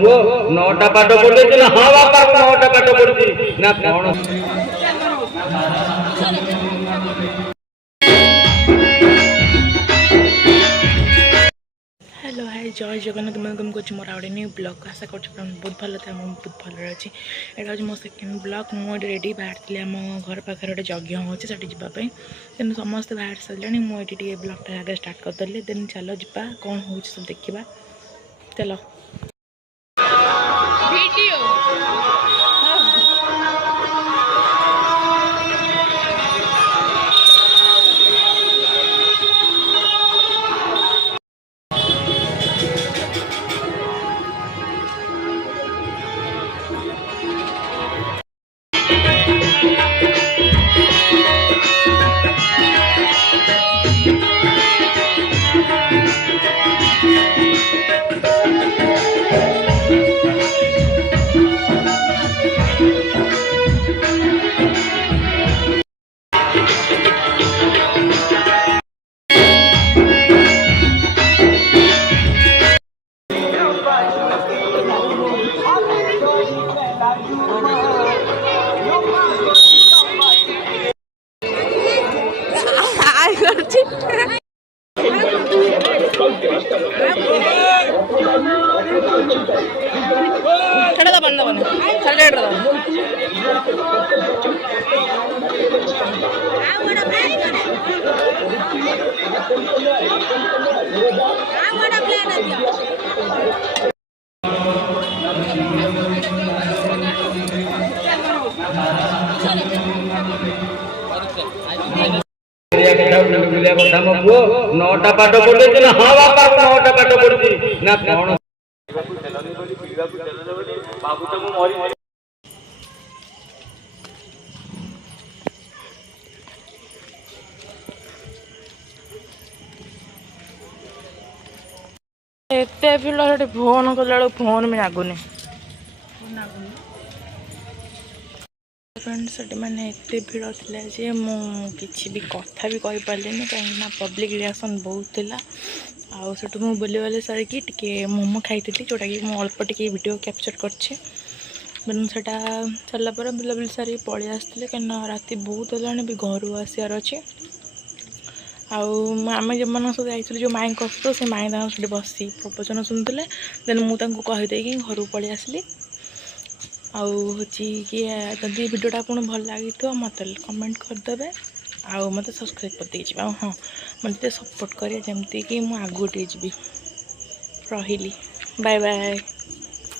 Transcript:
ପୁଅ ନଅଟା ପାଠ ପଢିଛି ନା? ହଁ ବାପା ମୁଁ ନଅଟା ପାଠ ପଢିଛି ନା କଣ? हेलो हाय जय जगन्नाथ वेलकम कर मोर आगे न्यू ब्लॉग आशा कर बहुत भल था मुझे बहुत भल अच्छी यहाँ हूँ मो सेकेंड ब्लॉग मुझे रेडी बाहर आम घर पाखे गोटे यज्ञ हो जावाई तेनाली समस्त बाहर सारे मुझे ब्लॉगटा आगे स्टार्ट करदेली देन चलो जा कौन हो सब देखा चलो पुओ नौटा पाठ पढ़ी ना? हाँ बापा नौटा पाठ पढ़ी ना कौन? एते फिर फोन कला फोन भी लगुनि फ्रेंड्स मैंने एत भिड़ था जे मुझे भी कथा भी कही पारे कहीं पब्लिक रिएक्शन बहुत थिला आठ मुझे बुले बुले सारिकी टे मोमो खाई जोटा कि मुझे अल्प टे वीडियो कैप्चर करछे सेटा सरला बुला बुली सारी पलि आसते कहीं राति बहुत है भी घर आसार अच्छे आम जो सब जाइए जो माई कष्ट से माई से बसी प्रवचन शुणुले देन मुझे कहीदे कि घर पलि आसली आउ कि जदि वीडियोटा आपको भल लगी तो मत कमेंट करदे आउ मत सब्सक्राइब कर दीजिए हाँ मत सपोर्ट करें जमती कि मुझे आगू टे जी रही बाय बाय।